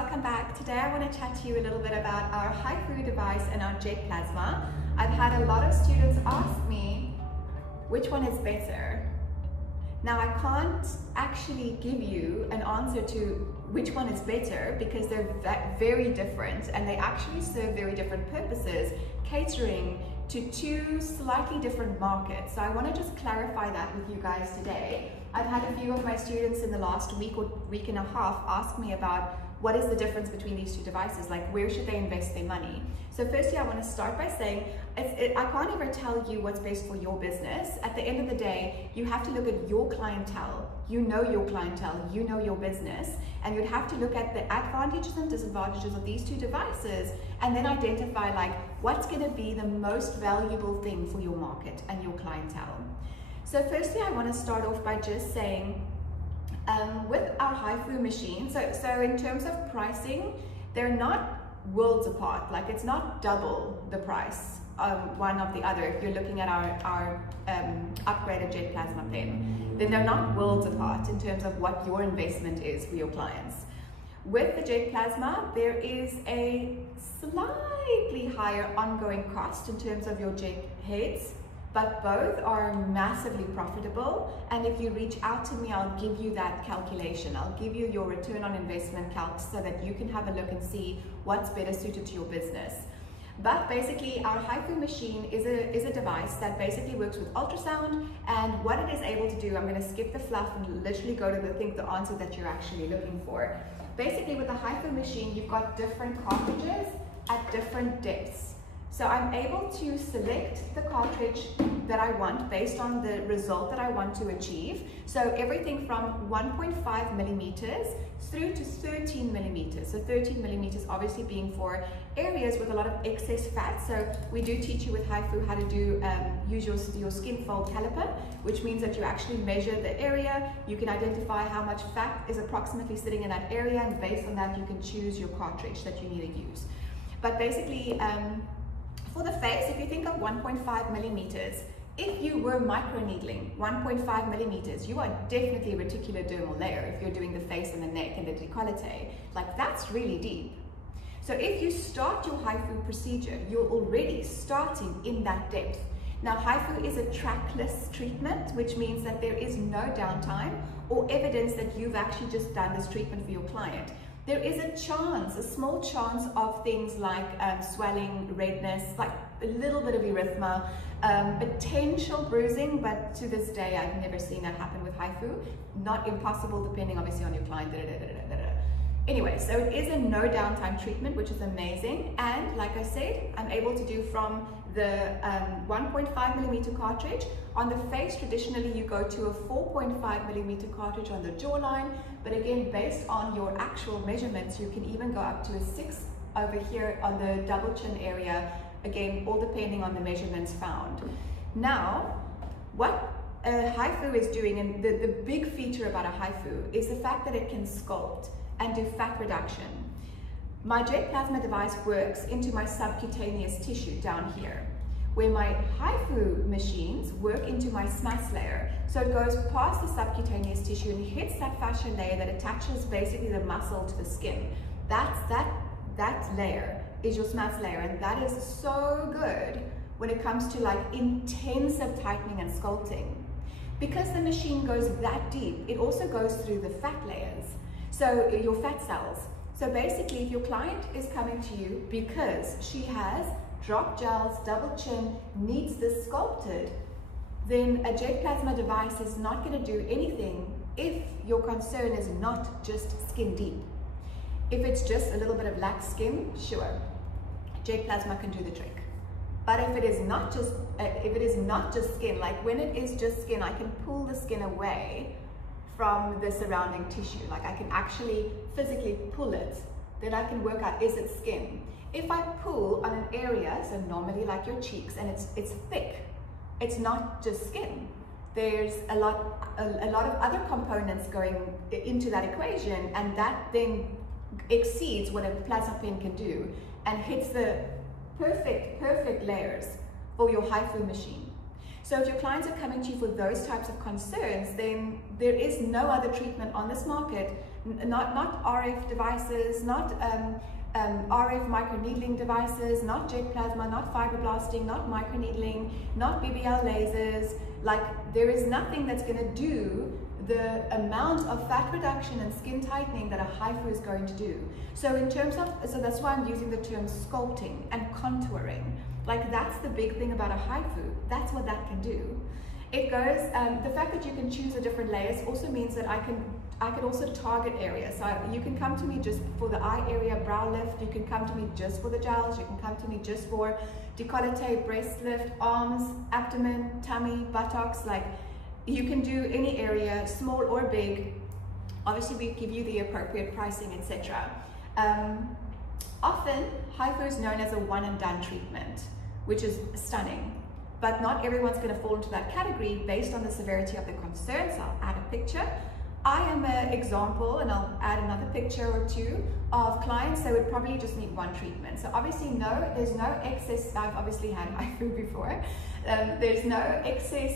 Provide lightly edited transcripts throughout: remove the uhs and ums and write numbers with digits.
welcome back. Today I want to chat to you a little bit about our HIFU device and our Jet Plasma. I've had a lot of students ask me which one is better. Now I can't actually give you an answer to which one is better because they're very different and they actually serve very different purposes, catering to two slightly different markets. So I want to just clarify that with you guys today. I've had a few of my students in the last week or week and a half ask me about what is the difference between these two devices, like where should they invest their money. So firstly, I want to start by saying I can't ever tell you what's best for your business. At the end of the day, you have to look at your clientele. You know your clientele, you know your business, and you'd have to look at the advantages and disadvantages of these two devices and then identify like what's going to be the most valuable thing for your market and your clientele. So firstly, I want to start off by just saying with our HIFU machine, so in terms of pricing, they're not worlds apart. Like it's not double the price of one of the other. If you're looking at our upgraded Jet Plasma pen, then they're not worlds apart in terms of what your investment is for your clients. With the Jet Plasma, there is a slightly higher ongoing cost in terms of your jet heads, but both are massively profitable. And if you reach out to me, I'll give you that calculation. I'll give you your return on investment calc so that you can have a look and see what's better suited to your business. But basically, our HIFU machine is a device that basically works with ultrasound, and what it is able to do, I'm going to skip the fluff and literally go to the answer that you're actually looking for. Basically, with the HIFU machine, you've got different cartridges at different depths. So I'm able to select the cartridge that I want based on the result that I want to achieve. So everything from 1.5 millimeters through to 13 millimeters. So 13 millimeters obviously being for areas with a lot of excess fat. So we do teach you with HIFU how to do use your skin fold caliper, which means that you actually measure the area. You can identify how much fat is approximately sitting in that area, and based on that you can choose your cartridge that you need to use. But basically, for the face, if you think of 1.5 millimeters, if you were microneedling 1.5 millimeters, you are definitely a reticulodermal layer if you're doing the face and the neck and the décolleté. Like that's really deep. So if you start your HIFU procedure, you're already starting in that depth. Now HIFU is a trackless treatment, which means that there is no downtime or evidence that you've actually just done this treatment for your client. There is a chance, a small chance of things like swelling, redness, like a little bit of erythema, potential bruising, but to this day I've never seen that happen with HIFU. Not impossible, depending obviously on your client. Anyway, so it is a no downtime treatment, which is amazing. And like I said, I'm able to do from the 1.5 millimeter cartridge. On the face, traditionally you go to a 4.5 millimeter cartridge on the jawline, but again, based on your actual measurements, you can even go up to a 6 over here on the double chin area, again, all depending on the measurements found. Now, what a HIFU is doing, and the big feature about a HIFU is the fact that it can sculpt and do fat reduction. My Jet Plasma device works into my subcutaneous tissue down here, where my HIFU machines work into my SMAS layer. So it goes past the subcutaneous tissue and hits that fascia layer that attaches basically the muscle to the skin. That layer is your SMAS layer, and that is so good when it comes to like intensive tightening and sculpting. Because the machine goes that deep, it also goes through the fat layers. So your fat cells. So basically, if your client is coming to you because she has drop gels, double chin, needs this sculpted, then a Jet Plasma device is not going to do anything if your concern is not just skin deep. If it's just a little bit of lax skin, sure, Jet Plasma can do the trick. But if it is not just skin, like when it is just skin, I can pull the skin away from the surrounding tissue. Like I can actually physically pull it, then I can work out, is it skin? If I pull on an area, so normally like your cheeks, and it's thick, it's not just skin. There's a lot of other components going into that equation, and that then exceeds what a plasma pen can do and hits the perfect layers for your HIFU machine. So if your clients are coming to you for those types of concerns, then there is no other treatment on this market, not RF devices, not RF microneedling devices, not jet plasma, not fibroblasting, not microneedling, not BBL lasers. Like, there is nothing that's going to do the amount of fat reduction and skin tightening that a HIFU is going to do. So in terms of, so that's why I'm using the term sculpting and contouring. Like, that's the big thing about a HIFU. That's what that can do. It goes, the fact that you can choose the different layers also means that I can also target areas. So you can come to me just for the eye area, brow lift. You can come to me just for the jowls. You can come to me just for décolleté, breast lift, arms, abdomen, tummy, buttocks. Like, you can do any area, small or big. Obviously, we give you the appropriate pricing, etc. Often, HIFU is known as a one and done treatment, which is stunning. But not everyone's going to fall into that category based on the severity of the concerns. I'll add a picture. I am an example, and I'll add another picture or two of clients that would probably just need one treatment. So obviously, no, there's no excess. I've obviously had HIFU before. There's no excess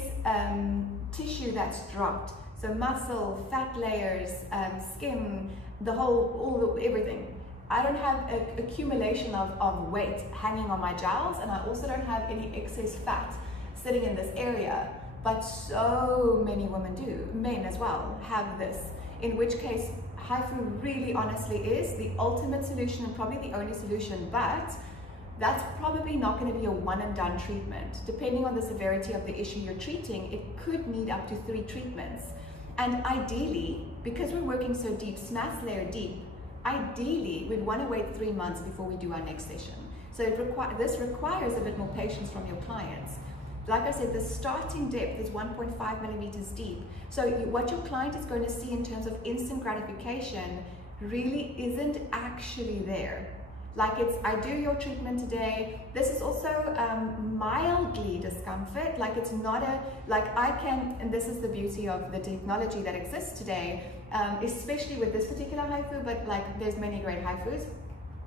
tissue that's dropped. So muscle, fat layers, skin, the whole, everything. I don't have an accumulation of weight hanging on my jowls, and I also don't have any excess fat sitting in this area. But so many women do, men as well, have this, in which case HIFU really honestly is the ultimate solution and probably the only solution, but that's probably not going to be a one and done treatment. Depending on the severity of the issue you're treating, it could need up to 3 treatments. And ideally, because we're working so deep, SMAS layer deep, ideally we'd want to wait 3 months before we do our next session. So this requires a bit more patience from your clients. Like I said, the starting depth is 1.5 millimeters deep. So what your client is going to see in terms of instant gratification really isn't actually there. Like, it's, I do your treatment today. This is also mildly discomfort. Like, it's not a, like I can, and this is the beauty of the technology that exists today, especially with this particular HIFU, but like there's many great HIFUs.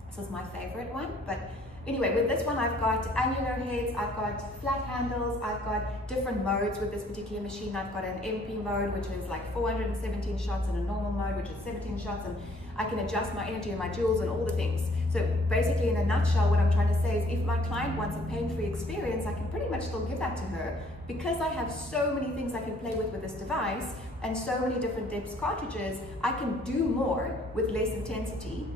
This is my favorite one, but anyway, with this one, I've got annular heads, I've got flat handles, I've got different modes with this particular machine. I've got an MP mode, which is like 417 shots, and a normal mode, which is 17 shots, and I can adjust my energy and my joules and all the things. So basically, in a nutshell, what I'm trying to say is if my client wants a pain-free experience, I can pretty much still give that to her, because I have so many things I can play with this device and so many different depths cartridges. I can do more with less intensity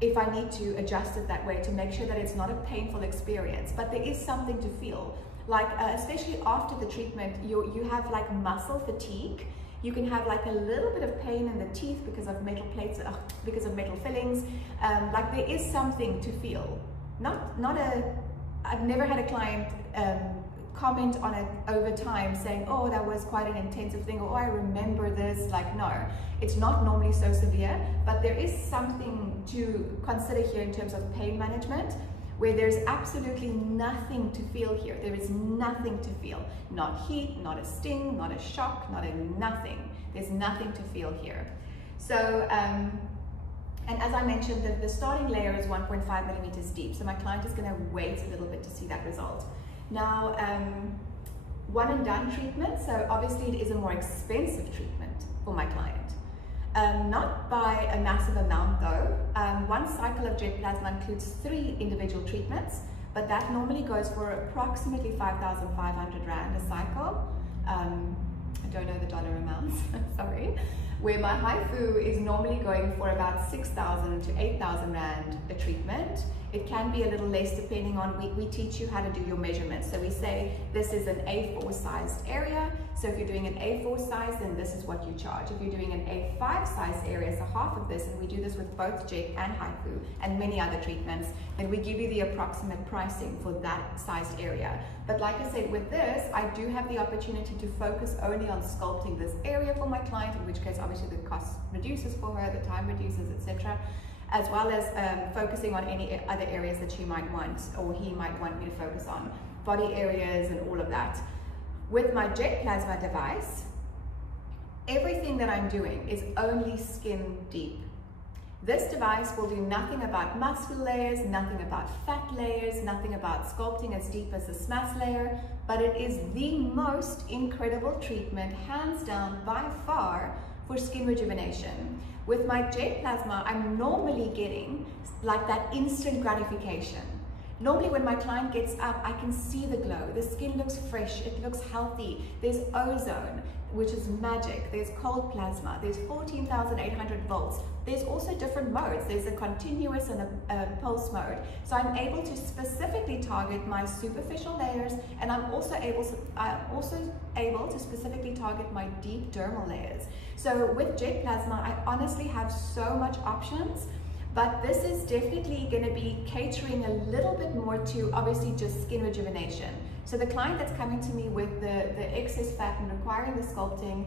if I need to adjust it that way to make sure that it's not a painful experience, but there is something to feel. Like, especially after the treatment, you have like muscle fatigue. You can have like a little bit of pain in the teeth because of metal plates, because of metal fillings. Like, there is something to feel. I've never had a client comment on it over time saying, oh, that was quite an intensive thing, or oh, I remember this. Like, no, it's not normally so severe, but there is something to consider here in terms of pain management, where there's absolutely nothing to feel here. There is nothing to feel. Not heat, not a sting, not a shock, not a nothing. There's nothing to feel here. So, and as I mentioned, the starting layer is 1.5 millimeters deep. So my client is gonna wait a little bit to see that result. Now, one and done treatment. So obviously it is a more expensive treatment for my client. Not by a massive amount though. One cycle of jet plasma includes 3 individual treatments, but that normally goes for approximately 5,500 Rand a cycle. I don't know the dollar amounts, sorry. Where my HIFU is normally going for about 6,000 to 8,000 Rand a treatment. It can be a little less depending on, we teach you how to do your measurements. So we say this is an A4 sized area. So if you're doing an A4 size, then this is what you charge. If you're doing an A5 size area, so half of this, and we do this with both jet and HIFU and many other treatments, then we give you the approximate pricing for that sized area. But like I said, with this, I do have the opportunity to focus only on sculpting this area for my client, in which case obviously the cost reduces for her, the time reduces, etc. As well as focusing on any other areas that she might want, or he might want me to focus on, body areas and all of that. With my jet plasma device, everything that I'm doing is only skin deep. This device will do nothing about muscle layers, nothing about fat layers, nothing about sculpting as deep as the SMAS layer, but it is the most incredible treatment, hands down, by far, for skin rejuvenation. With my J Plasma, I'm normally getting like that instant gratification. Normally when my client gets up, I can see the glow. The skin looks fresh, it looks healthy. There's ozone, which is magic. There's cold plasma. There's 14,800 volts. There's also different modes. There's a continuous and a pulse mode. So I'm able to specifically target my superficial layers, and I'm also able to specifically target my deep dermal layers. So with Jet Plasma, I honestly have so much options. But this is definitely going to be catering a little bit more to obviously just skin rejuvenation. So the client that's coming to me with the excess fat and requiring the sculpting,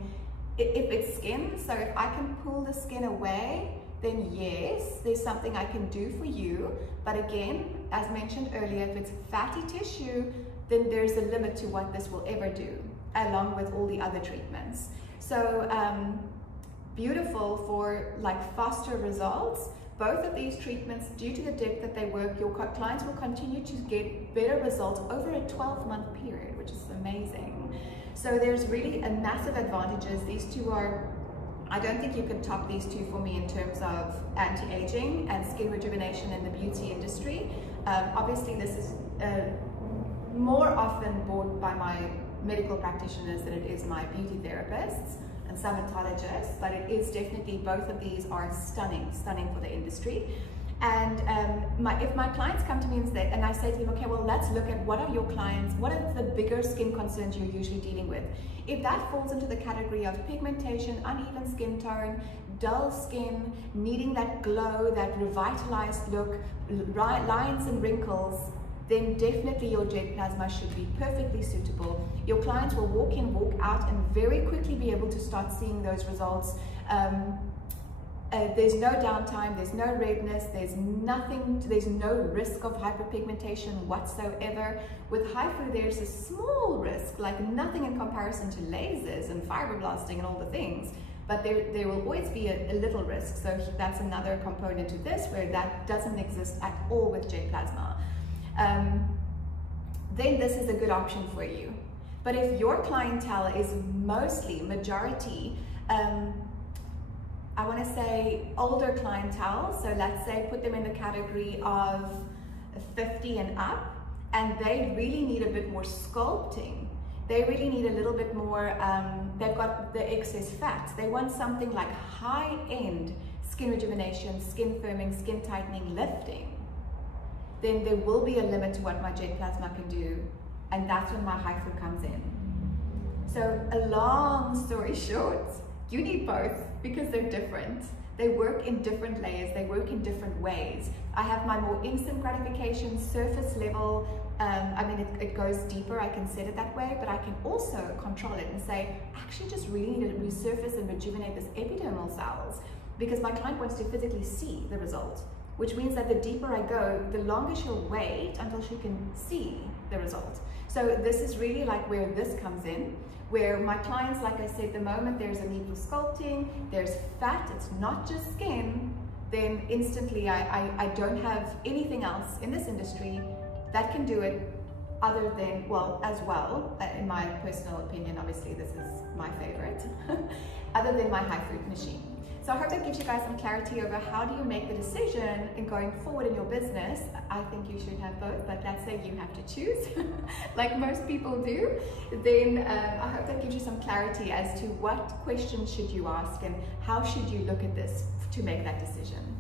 if it's skin, so if I can pull the skin away, then yes, there's something I can do for you. But again, as mentioned earlier, if it's fatty tissue, then there's a limit to what this will ever do, along with all the other treatments. So beautiful for like faster results. Both of these treatments, due to the depth that they work, your clients will continue to get better results over a 12-month period, which is amazing. So there's really a massive advantages. These two are, I don't think you can top these two for me in terms of anti-aging and skin rejuvenation in the beauty industry. Obviously, this is more often bought by my medical practitioners than it is my beauty therapists and dermatologists, but it is definitely, both of these are stunning for the industry. And if my clients come to me and I say to them, okay, well, let's look at what are your clients, what are the bigger skin concerns you're usually dealing with? If that falls into the category of pigmentation, uneven skin tone, dull skin, needing that glow, that revitalized look, lines and wrinkles, then definitely your Jet Plasma should be perfectly suitable. Your clients will walk in, walk out, and very quickly be able to start seeing those results. There's no downtime, there's no redness, there's no risk of hyperpigmentation whatsoever. With HIFU, there's a small risk, like nothing in comparison to lasers and fibroblasting and all the things, but there will always be a little risk. So that's another component to this, where that doesn't exist at all with Jet Plasma. Then this is a good option for you. But if your clientele is majority, I want to say older clientele, so let's say put them in the category of 50 and up, and they really need a bit more sculpting. They really need a little bit more, they've got the excess fat. They want something like high-end skin rejuvenation, skin firming, skin tightening, lifting. Then there will be a limit to what my Jet Plasma can do, and that's when my HIFU comes in. So a long story short, you need both because they're different. They work in different layers, they work in different ways. I have my more instant gratification, surface level, it goes deeper, I can set it that way, but I can also control it and say, actually just really need to resurface and rejuvenate this epidermal cells, because my client wants to physically see the result. Which means that the deeper I go, the longer she'll wait until she can see the result. So this is really like where this comes in, where my clients, like I said, the moment there's a need for sculpting, there's fat, it's not just skin, then instantly I don't have anything else in this industry that can do it other than, well, as well, in my personal opinion, obviously this is my favorite, other than my HIFU machine. So I hope that gives you guys some clarity over how do you make the decision in going forward in your business. I think you should have both, but let's say you have to choose, like most people do. Then I hope that gives you some clarity as to what questions should you ask and how should you look at this to make that decision.